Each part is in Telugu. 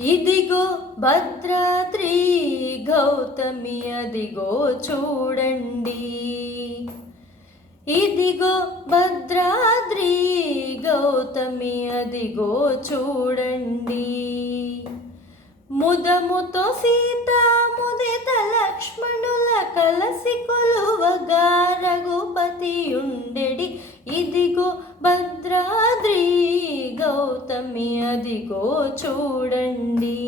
ఇదిగో భద్రాద్రి గౌతమి అదిగో చూడండి. ఇదిగో భద్రాద్రి గౌతమి అదిగో చూడండి. ముదముతో సీతా ముదిత లక్ష్మణుల కలసి కొలువగా రఘుపతి ఉండెడి. ఇదిగో భద్రాద్రి గౌతమి అదిగో చూడండి.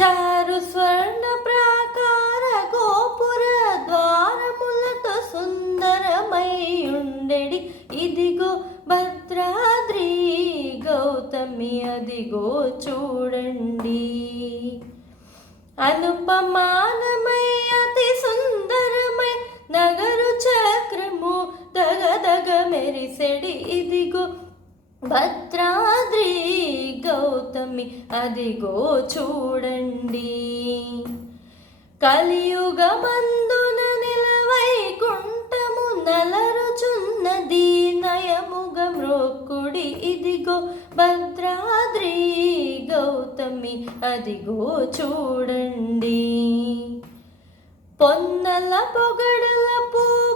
చారు స్వర్ణ ప్రాకార గోపుర ద్వారములతో సుందరమై ఉండెడి. ఇదిగో భద్రాద్రి గౌతమి అదిగో చూడండి. అనుపమానమై అతి సుందరమై నగరు చక్రము దగదగ మెరిసెడి. ఇదిగో భద్రాద్రి గౌతమి అదిగో చూడండి. కలియుగమందున నిలవైకుంఠము నలరుచున్నది నయముగ మ్రొక్కుడి. ఇదిగో భద్రాద్రి గౌతమి అదిగో చూడండి. పొన్నల పొగడల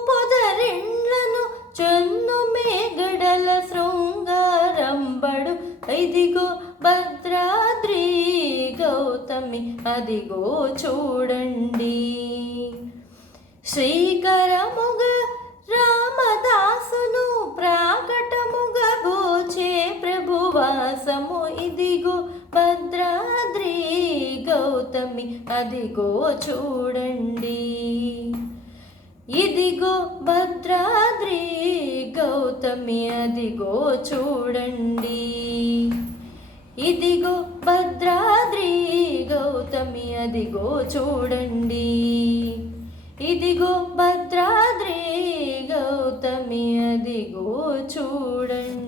పొదరిండ్లను చొన్ను మేగడల శృంగారంబడు. ఇదిగో భద్రాద్రి గౌతమి అదిగో చూడండి. శ్రీకరముగ రామదాసును ప్రాకటముగ గోచే ప్రభువాసము. ఇదిగో భద్రాద్రి గౌతమి అదిగో చూడండి. ఇదిగో భద్రాద్రి గౌతమి అదిగో చూడండి. ఇదిగో భద్రాద్రి గౌతమి అదిగో చూడండి. ఇదిగో భద్రాద్రి గౌతమి అదిగో చూడండి.